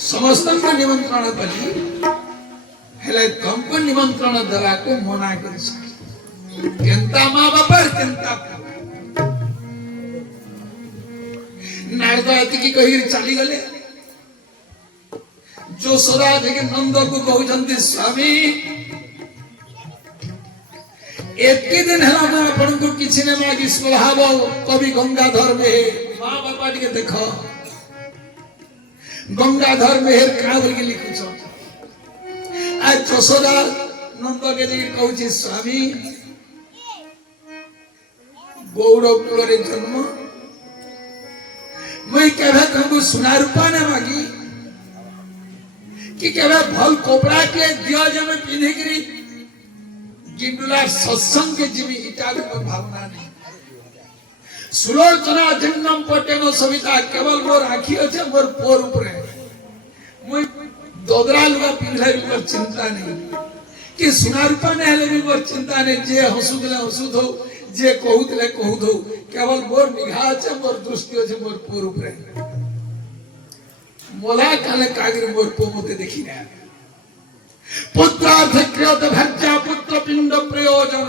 समस्त निमंत्रण कली हेले तुमको निमंत्रण दरा को मना कर केंता माँ बापा केंता नारद एतिकी कही चली गले यशोदा देखि नंद को कहउछंती स्वामी एतके दिन हला मैं आपण को किछि ने मागी स्वभाव कवि गंगाधर में माँ बापा के देखो गंगाधर मेहर का बोल के लिखुछ आज यशोदा नंद के देखि कहउछि स्वामी गौड़ कुल रे जन्म मैं केभे तुमको सुना रूपा ने मागी कि केभे भल कपड़ा के दियो जे मैं पिन्हि करी गिंडुला सत्संग के जीवी इटा को भावना नहीं सुलोचना जंगम पटेनो सविता केवल मोर आखी अछि मोर पोर ऊपर मैं दोदरा लुगा पिन्हले मोर चिंता नहीं कि सुना रूपा ने हेले भी मोर चिंता नहीं जे हसुदले हसुद हो जे कहउतले कहउत हो केवल मोर निगाह अछि मोर दृष्टि अछि मोर पोर ऊपर मोला काले कागिर मोर पो मते देखि ना पुत्रार्थ क्रियत भज्या पुत्र पिंड प्रयोजन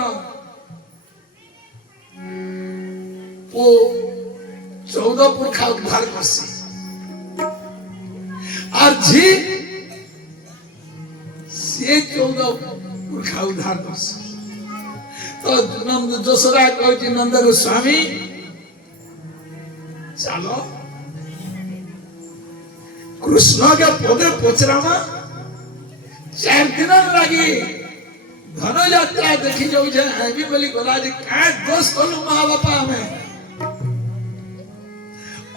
ओ 14 पुरखा उद्धार करसी और जी से 14 पुरखा उद्धार करसी तो नंद यशोदा कहती नंद गोस्वामी चलो कृष्ण के पदे पचरामा 4 दिन लगी धन यात्रा देखी जाऊ जे आबी बोली गला जे का दोष कलु माँ बापा में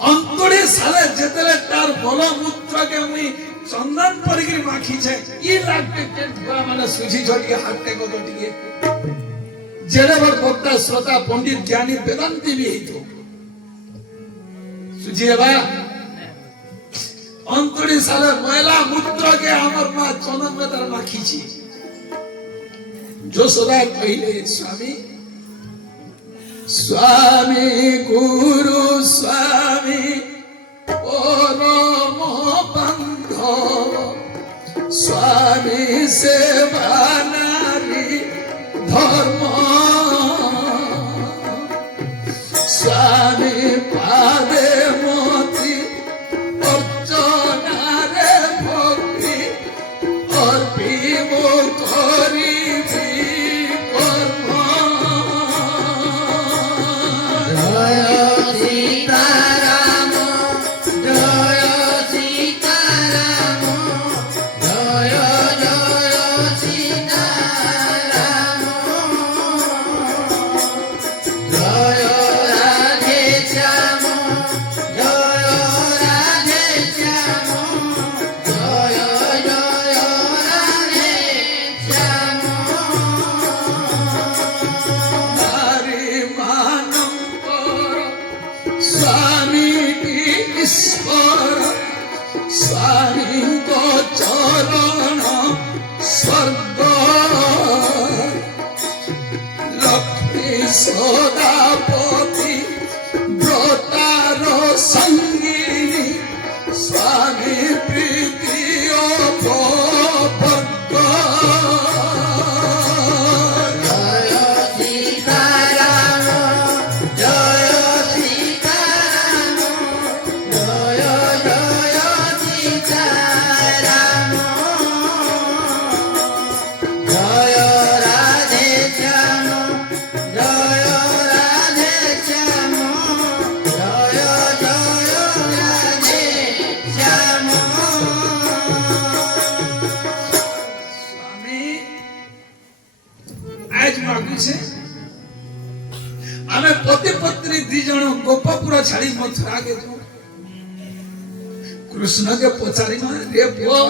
अंतरे साले जेतले तार बल मूत्र के मुई चंदन परिगिर माखी छे ई लागते के धुआ माने सुझी झड़ी हाथे को तो टिके जेड़े बर वक्ता श्रोता पंडित ज्ञानी वेदांती भी हेतो सुझी बा अंतरे साले मैला मूत्र के हमर मां चंदन में तार माखी छी यशोदा कहले स्वामी स्वामी गुरु स्वामी परम बंधव स्वामी सेवा नारी धर्म स्वामी पादे मोती अर्चना रे भक्ति अर्पिबो करी छाड़ी मथुरा के तो कृष्ण के पचारी रे पुओ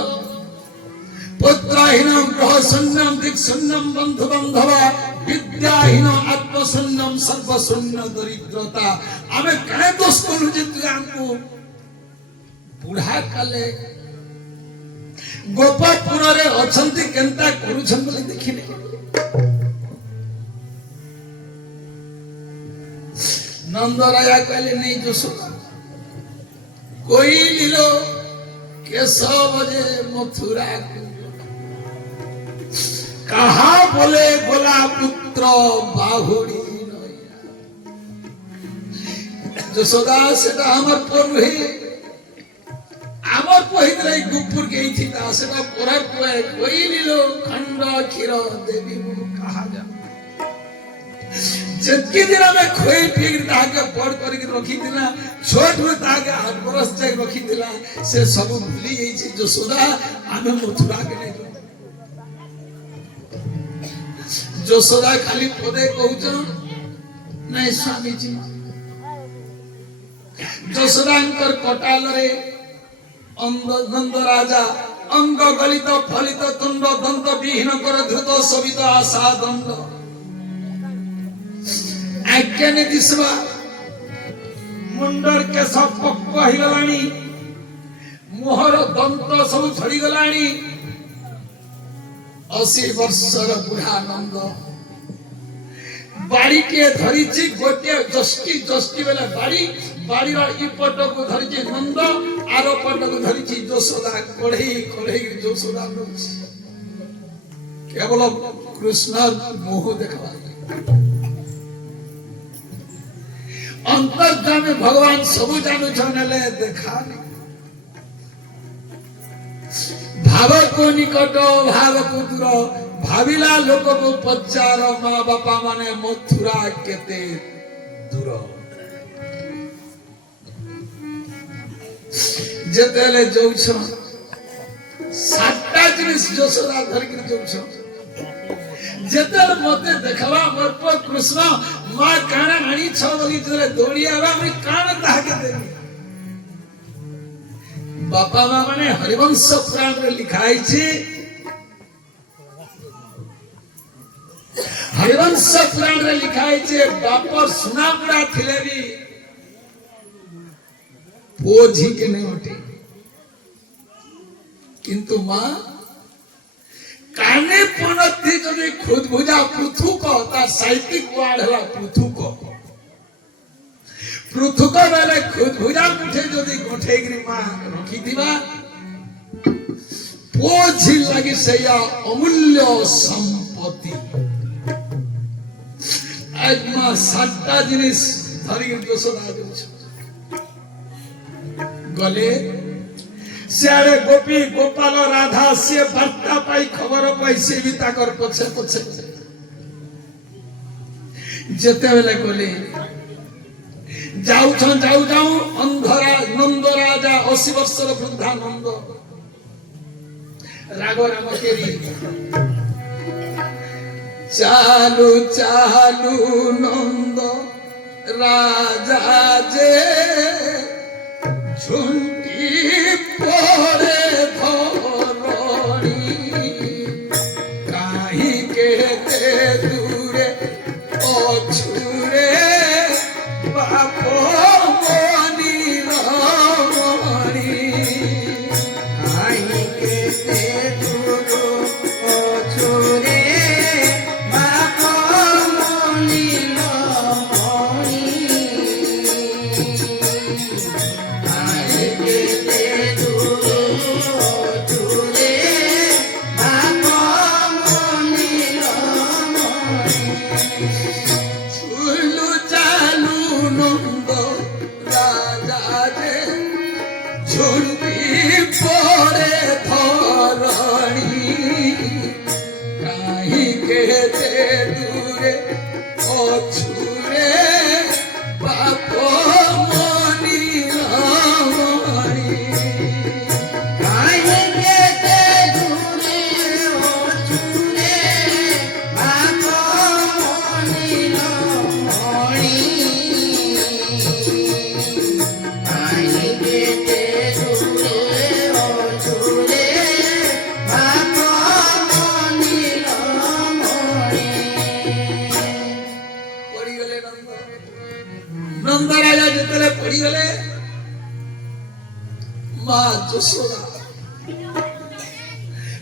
पुत्रहीन ग्रह शून्यम दिक् शून्यम बंधु बांधव विद्याहीन आत्म शून्यम सर्व शून्य दरिद्रता आमे काहे दोष करू जे तू हमको बुढ़ा काले गोपापुर रे अछंती केनता करू छन बोले देखिने नंद राजा कहले नहीं यशोदा कोई लीलो केशव जे मथुरा कहा बोले गोला पुत्र बाहुड़ी যশোদা সেটা আমার পড়বে আমার পহিলে গুপুর গেইছিলা সেটা পড়ার পরে কই নিল খণ্ড ক্ষীর দেবী কাহা যা जितकी दिन में खोई पीक ताके बड़ करके रखी दिला छोट में ताके 8 बरस तक रखी दिला से सब भूली गई छी যশোদা आमे मथुरा के नहीं যশোদা खाली पदे कहउछ नहीं स्वामी जी যশোদাঙ্কর কটালরে নন্দ রাজা অঙ্গ গলিত ফলিত তুণ্ড দন্ত বিহীন কর ধৃত সবিত আশা দণ্ড আজ্ঞানে দিশবা মুন্ডর কেশ পক্ক হইগলানি মোহর দন্ত সব ঝড়ি গলানি 80 বর্ষর বুঢ়া নন্দ बाड़ी के धरिची गोटे जस्टी जस्टी बेला बाड़ी बाड़ीर इ पट को धरिची नंद आरो पट को धरिची যশোদা कोढ़ई कोढ़ई যশোদा नोची केवल कृष्ण मोह देखवा अंतर्जाम में भगवान सब जानू छनले देखा भाव को निकट भाव को दूर भाविला लोक को पचार माँ बापा माने मथुरा केते दूर जेतेले जोछ सातटा जिनिस যশোদা धरके जोछ जेतेले मते देखवा मोर पर कृष्ण मां काना आनी छ बोली जेतेले दौड़ी आवा मैं कान ताके देली बापा मां माने हरिवंश पुराण रे लिखाई छी हरिवंश पुराण रे लिखाई छे बापर सुनामुड़ा थिले भी पोझी के नहीं उठे किंतु मां काने पनती जदि खुद भुजा पृथुक ता साहित्यिक वार्ड हला पृथुक बेले खुद भुजा मुठे जदि गोठेगिरी मां रखी दिबा पोझी लगी सेया अमूल्य संपत्ति आज मां सातटा जिनिस धरी যশোদা देछ गले सियाड़े गोपी गोपाल राधा से वार्ता पाई खबर पाई से भी ताकर पछे पछे जेते बेले गले जाऊ अंधरा नंद राजा 80 वर्षर वृद्धा नंद राघव राम केरी चालू चालू नंद राजा जे झुंटी पड़े धरणी काहे के दूरे अछुरे बाप मनी रमणी काहे के दूरे अछुरे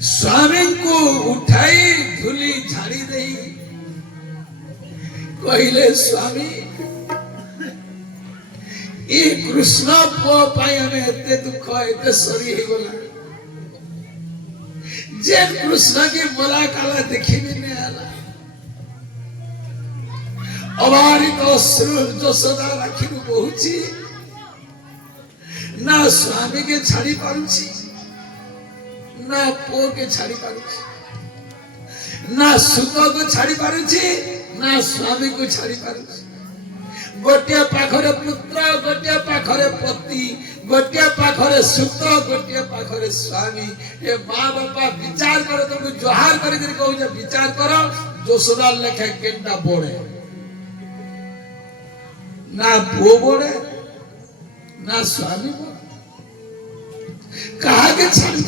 स्वामी को उठाई धूली झाड़ी दे कहले स्वामी ये कृष्ण पो पाई हमें एते दुख बाबा एते सरी हे गला जे कृष्ण की मला काला देखी भी नहीं आला अवारित अश्रु यशोदा राखी बहुची ना स्वामी के छाड़ी पारुची ना पो के छाड़ी पारुची ना सुत को छाड़ी पारुची ना स्वामी को छाड़ी पारुची गोटे पाखरे पुत्र गोटे पाखरे पति गोटे पाखरे सुत गोटे पाखरे स्वामी ये माँ बापा विचार करो तुमको जोहार करके कहूँ विचार करो यशोदा लेखे केंटा बोड़े ना पो बोड़े ना स्वामी बोड़े कहा के छाड़ी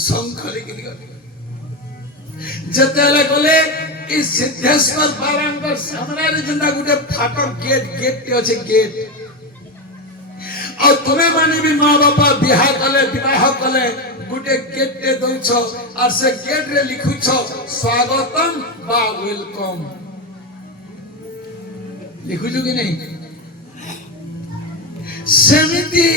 शंखरी जतेले गले इस सिद्धेश्वर बाबांकर सामने रे जंदा गुटे फाटक गेट ते अछि गेट और तुम्हें माने भी माँ बापा विवाह कले गुटे गेट ते दउछ और से गेट रे लिखुछ स्वागतम बा वेलकम लिखुछ कि नहीं सेमिति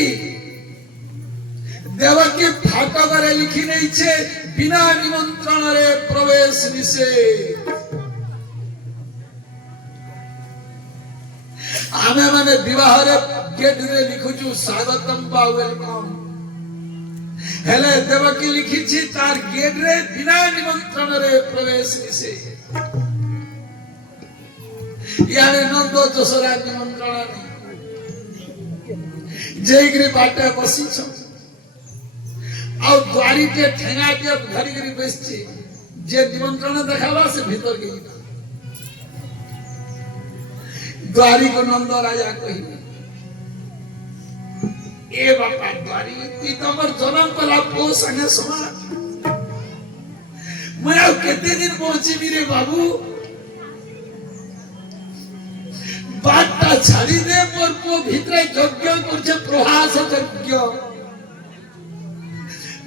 देवकी फाटक रे लिखि नहीं छे बिना निमंत्रण रे प्रवेश निषेध आमे माने विवाह रे गेट रे लिखुछु स्वागतम बा वेलकम हेले देवकी लिखी छी तार गेट रे बिना निमंत्रण रे प्रवेश निषेध यारे नंदो जसरा निमंत्रण जयगिरी बाटे बसी छ और द्वारी के ठेंगा के घरी घरी बेचछे जे निमंत्रण देखावा से भीतर गई द्वारी को नंद राजा कही ए बापा द्वारी ती तमर जन्म कला पो संगे समान मैं अब कितने दिन पहुंची मेरे बाबू बाटा छाड़ी दे मोर पो भीतर यज्ञ करछे प्रहास यज्ञ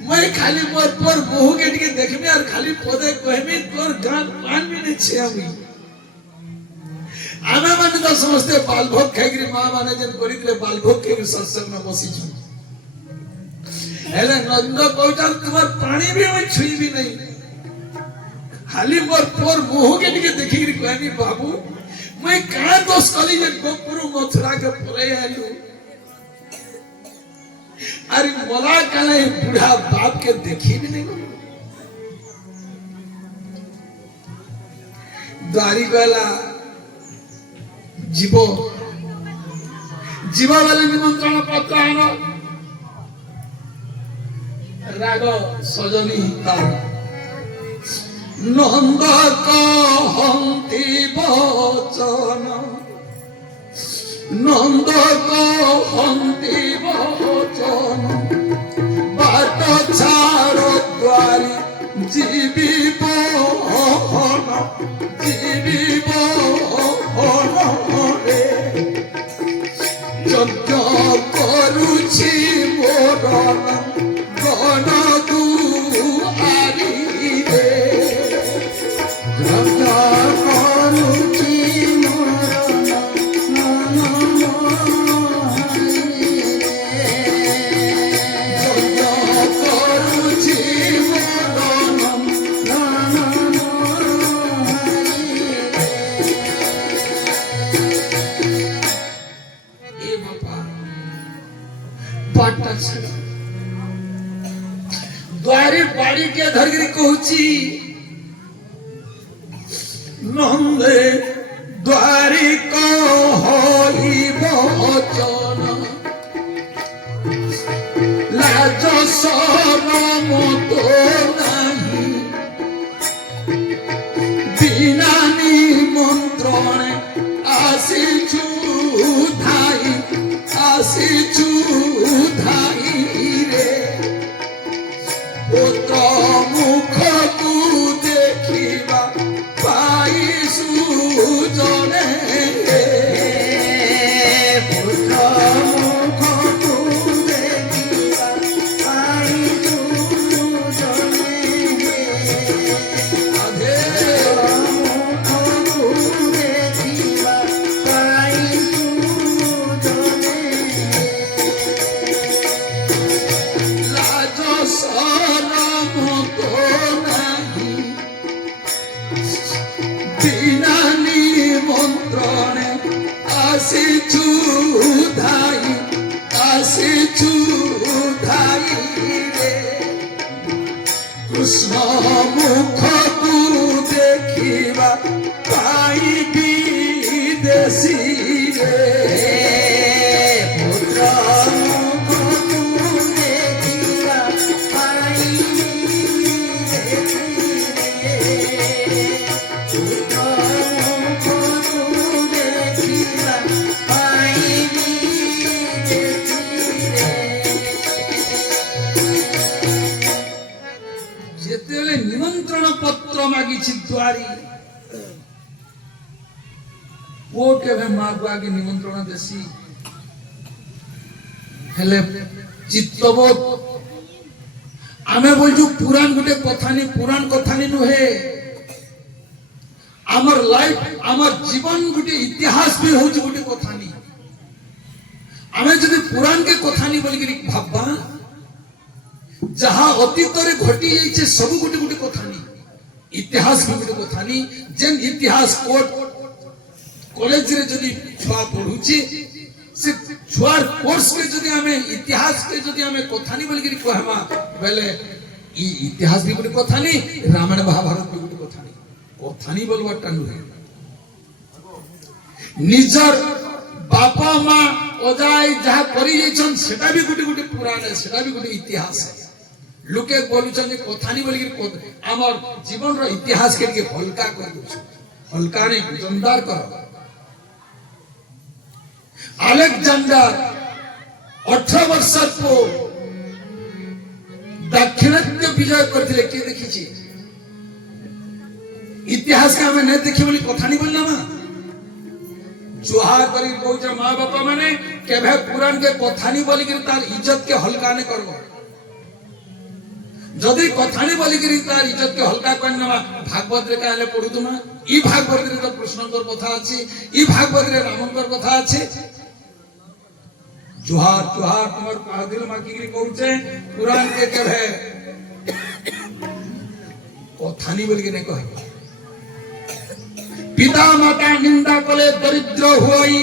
मैं खाली मोर पर बहु के टिके देखबी और खाली पदे कहबी तोर गान पान भी नहीं छे अभी आमे माने तो समझते बालभोग खाइगरी मां माने जन करितले बालभोग के सत्संग में बसी छु हेले नंद कोइटा तुम्हार पानी भी मैं छुई भी नहीं खाली मोर पर बहु के टिके देखिगरी कहबी बाबू मैं का दोष कली जे गोपुरु मथुरा के परे आलू अरे बोला कल बूढ़ा बाप के देखी भी नहीं द्वारी वाला जीवो वाले निमंत्रण पत्र आना राग सजनी नंद कहती बचन नंद कहती बचन बाट छाड़ द्वारी जीवी बहन रे यज्ञ करुछि मोर गण दुआरी रे यज्ञ करुछि द्वारी बाड़ी के धरगिरी कहूची नंदे द्वारी कहि बचन लाज शरम तो नाही बिना निमंत्रण आसिछु धाई रे पुत्र मुख तू देखिबा पाइसु जने पुत्र मुख तू देखिबा पाइसु जने কিছু ধাই রে কৃষ্ণ মুখ তু দেখিবা পাইবি দেশি রে পুত্র মুখ তু দেখিবা পাইবি দেশি রে পুত্র মুখ তু দেখিবা পাইবি দেশি রে যেତେବେଳେ নিমন্ত্রণ পত্র মাগিছি দুয়ারি পুଅ କେବେ ମାକୁ ଆଗେ ନିମନ୍ତ୍ରଣ ଦେସି ହେଲେ ଚିତ୍ତବୋଧ ଆମେ ବୋଲଛୁ ପୁରାଣ ଗୋଟେ କଥାନି ପୁରାଣ କଥାନି ନୁହେଁ ଆମର ଲାଇଫ ଆମର ଜୀବନ ଗୋଟେ ଇତିହାସ ବି ହଉଛି ଗୋଟେ କଥାନି ଆମେ ଯଦି ପୁରାଣକେ କଥାନି ବୋଲିକିରି ଭାବବା ଯାହା ଅତୀତରେ ଘଟି ଯାଇଛି ସବୁ ଗୋଟେ ଗୋଟେ କଥାନି ଇତିହାସ ବି ଗୋଟେ କଥାନି ଯେନ୍ ଇତିହାସ କୋର୍ଟ কলেজে যদি ছুয়া পড়ুছি সে ছুয়ার কোর্স কে যদি আমি ইতিহাস কে যদি আমি কথানি বলি কি কহমা বলে ই ইতিহাস বি গোটে কথানি রামায়ণ মহাভারত বি গোটে কথানি কথানি বলবাটা নুহে নিজর বাপা মা অজাই যাহা করি যাইছন সেটা বি গোটে গোটে পুরাণ সেটা বি গোটে ইতিহাস লোকে বলুছন যে কথানি বলি কি আমার জীবনর ইতিহাস কে কি হলকা করে দউছ হলকা নে জমদার কর अलेक्जेंडर 18 वर्ष को दाक्षिणात्य विजय करथिले के देखिछि इतिहास का हमें नहीं देखि बोली कथा नहीं बोलना मा जोहार करी कहउछ मां बापा माने केभे पुराण के कथा नहीं बोली कि तार इज्जत के हल्का ने करबो जदी कथा नहीं बोली कि तार इज्जत के हल्का करना मा भागवत रे काले पढु तुमा ई भागवत रे तो कृष्णकर कथा अछि ई भागवत रे रामकर कथा अछि जोहार जोहार तुम्हार पादिल माकी कहूचे पुराण के कहे कथानी बोल के नहीं कहे पिता माता निंदा कले दरिद्र हुई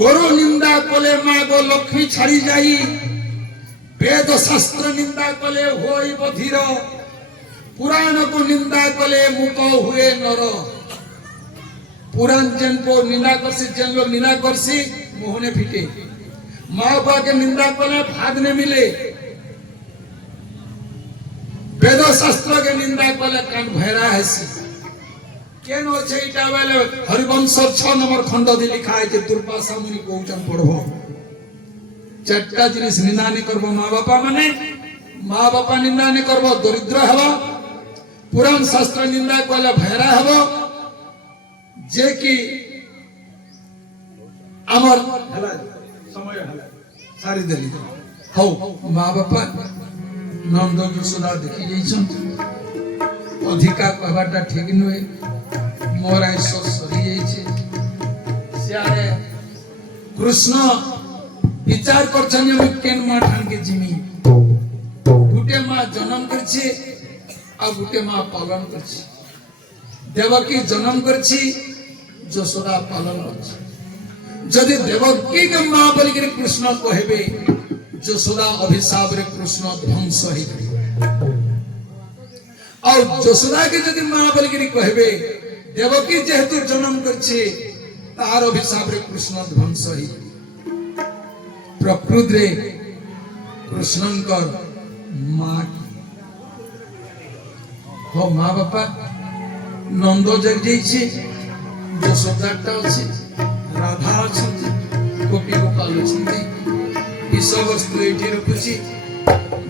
गुरु निंदा कले माँ गो लक्ष्मी छाड़ी जाई वेद शास्त्र निंदा कले हुई बधिर पुराण को निंदा कले मुक हुए नर पुराण जन को निंदा करसी जन लोग निंदा करसी मुहने फिटे माँ बाप के निंदा कले भाग ने मिले वेद शास्त्र के निंदा कले कान भैरा हैसी केन होछे इटा बेले हरिवंश 6 नंबर खंड दि लिखा है जे दुर्वासा मुनि कहउचन पढ़बो चारटा जिनिस निंदा नहीं करबो माँ बापा माने माँ बापा निंदा नहीं करबो दरिद्र हबो पुराण शास्त्र निंदा कले भैरा हबो जे कि अमर हला समय हला सारी देली हो माँ बापा नंद यशोदा देखि जइछन अधिका कहबाटा ठीक नुहे मोर आयुष सरी जाइछे सियारे कृष्ण विचार करछन जे केन मां ठान के जिमी गुटे मां जन्म करछे आ गुटे मां पालन करछे देवकी जन्म करछी यशोदा पालन करछी जदि देवकी के मां बोल के कृष्ण कहबे यशोदा अभिशाप रे कृष्ण ध्वंस ही और यशोदा के जदि मां बोल के कहबे देवकी जेहेतु जन्म करछी तार अभिशाप रे कृष्ण ध्वंस ही प्रकृति रे कृष्णंकर मां हो मां बापा नंद जग जाइछे यशोदाटा अछि राधा अछि गोपी गोपाल अछि विषय वस्तु एठी रखुछि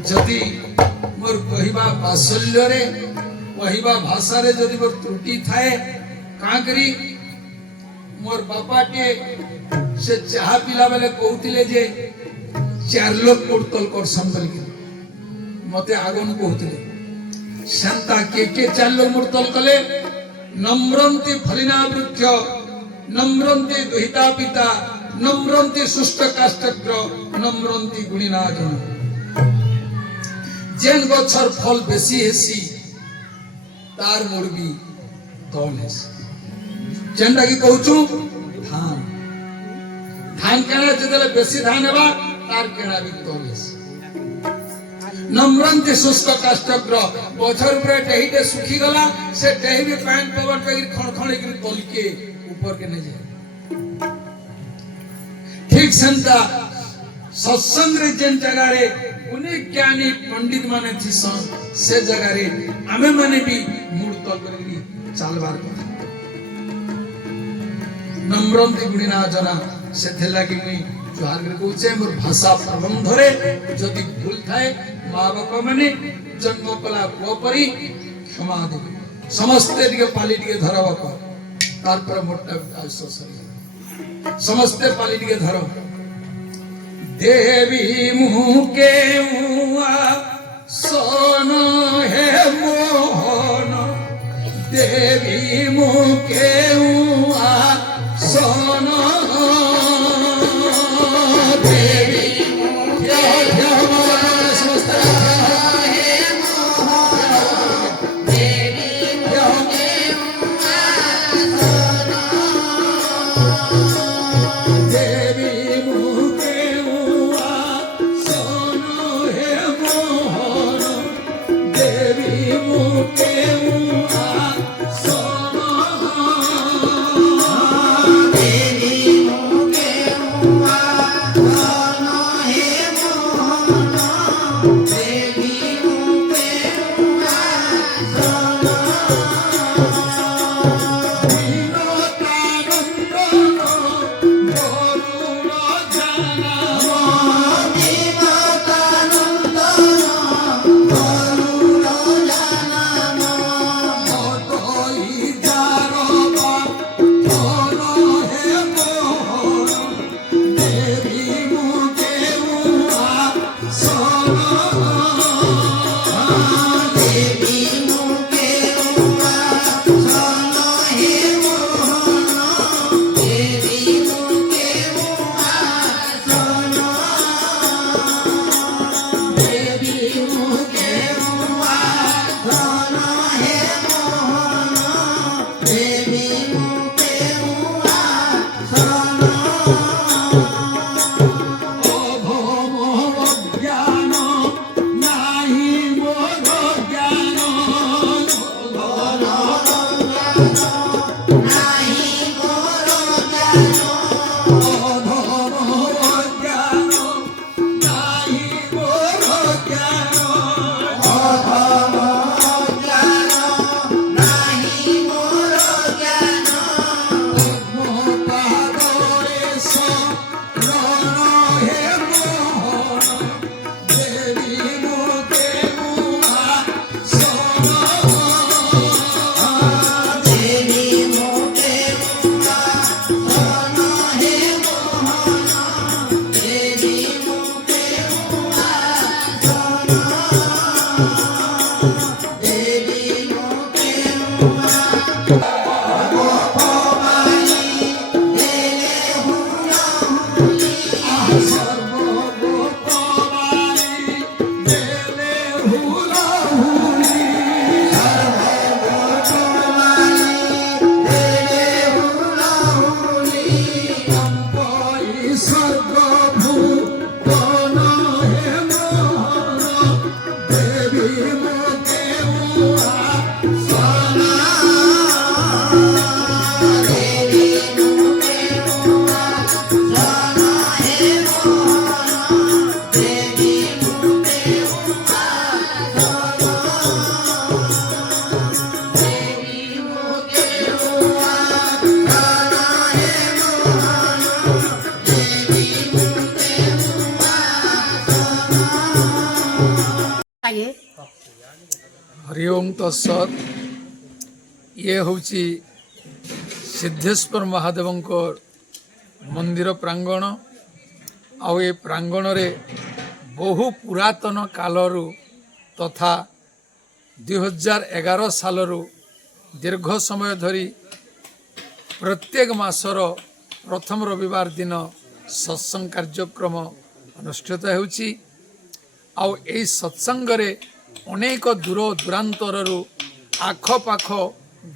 जदि मोर कहिबा बासल्य रे कहिबा भाषा रे जदि मोर त्रुटि थाए का करी मोर बापा के से चाह पिला बेले कहउतिले जे 4 लोग कोटल कर संबल के मते आगन कहउतिले शांता के 4 लोग मुर्तल कले नम्रन्ति फलिना वृक्ष नम्रन्ति दुहिता पिता नम्रन्ति सुष्ट काष्ठग्र नम्रन्ति गुणिना जन जेन गछर फल बेसी हेसी तार मुर्बी तौल हेसी जेनटा की कहउछु धान ধান কেনা যেতেলে বেশি ধান হেবা তার কেনা বি কম হেসি নম্রন্তি শুষ্ক কাষ্টগ্র বছর উপরে টেহিটে শুখি গলা সে টেহি বি পান পবন পেগি খড়খড়ি করে তলকে উপরকে নে যায় ঠিক সেন্তা सत्संग रे जेन जगह रे उन्हें ज्ञानी पंडित माने थी से जगह रे आमे माने भी मूड तल करी चालबार କଥା नम्रंती गुणिना जना से थेला कि मुई जुहार करे कहूचे मोर भाषा प्रबंध रे जदि भूल थाए मां बाप माने जन्म कला परी क्षमा देबे समस्त दिके पाली दिके धरवा को तार पर मोटा आयुष सरी समस्त पाली दिके धरो देवी मुके मुआ सोन है मोहन देवी मुके मुआ सोन देवी मुके समस्त है मोहन देवी मुके मुआ सोन देवी मुके मुके मुआ सोना देवी मुके मुआ सोना हे मोहना देवी मुके मुआ सोना दीनो तानंदन बोरुण जाना दीनो तानंदन हरिओम तत्सत ये हूँ सिद्धेश्वर महादेव मंदिर प्रांगण आउ ये प्रांगण रे बहु पुरातन कालरू तथा 2011 सालरू दीर्घ समय धरी प्रत्येक मासर प्रथम रविवार दिन सत्संग कार्यक्रम अनुष्ठित होउछि। आउ एई सत्संग रे अनेक दूर दूरांतररू आखपाख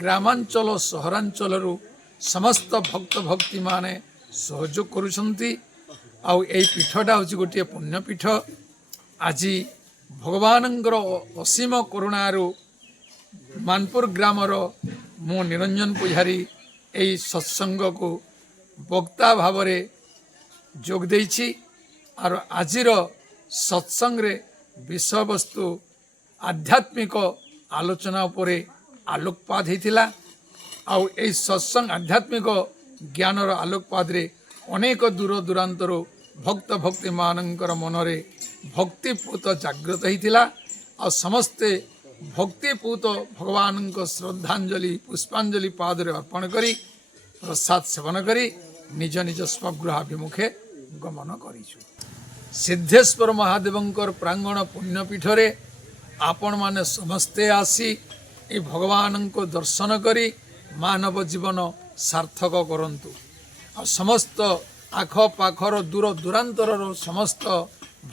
ग्रामांचल सहरांचलरू समस्त भक्त भक्ति माने सहयोग करुछंती आउ एई पीठटा होची गोटे पुण्यपीठ। आज भगवानंकर असीम करुणारू मानपुर ग्रामर मु निरंजन पुजारी एई सत्संग को वक्ता भाव रे जोग देइछि। और आजिर सत्संग रे विषय वस्तु आध्यात्मिक आलोचना उपरे आलोकपात होइतिला। आउ एई सत्संग आध्यात्मिक ज्ञानर आलोकपात रे अनेक दूर दूरांतर भक्त भक्ति मानकर मनरे भक्तिपूत जागृत होइतिला। आ समस्ते भक्तिपूत भगवान को श्रद्धांजलि पुष्पांजलि पादरे अर्पण करी प्रसाद सेवन करी निज निज स्वगृहाभिमुखे गमन करिछु। सिद्धेश्वर महादेवंकर प्रांगण पुण्यपीठरे आपण माने समस्ते आसी ए भगवान को दर्शन करी मानव जीवन सार्थक करंतु। आ समस्त आख पाखर दूर दूरांतर समस्त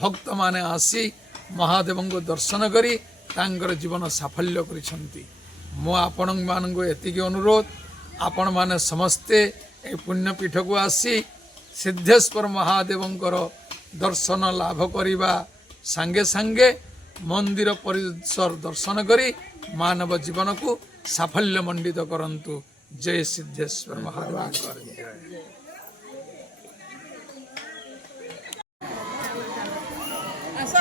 भक्त माने आसी महादेव को दर्शन करी तांकर जीवन साफल्य करिसंती। मो आपण मानंको एतिकी अनुरोध आपण माने समस्ते ए पुण्यपीठ को आसी सिद्धेश्वर महादेवंकर दर्शन लाभ करिबा संगे संगे मंदिर परिसर दर्शन करी मानव जीवन को साफल्य मंडित करंतु। जय सिद्धेश्वर महादेवंकर जय। आस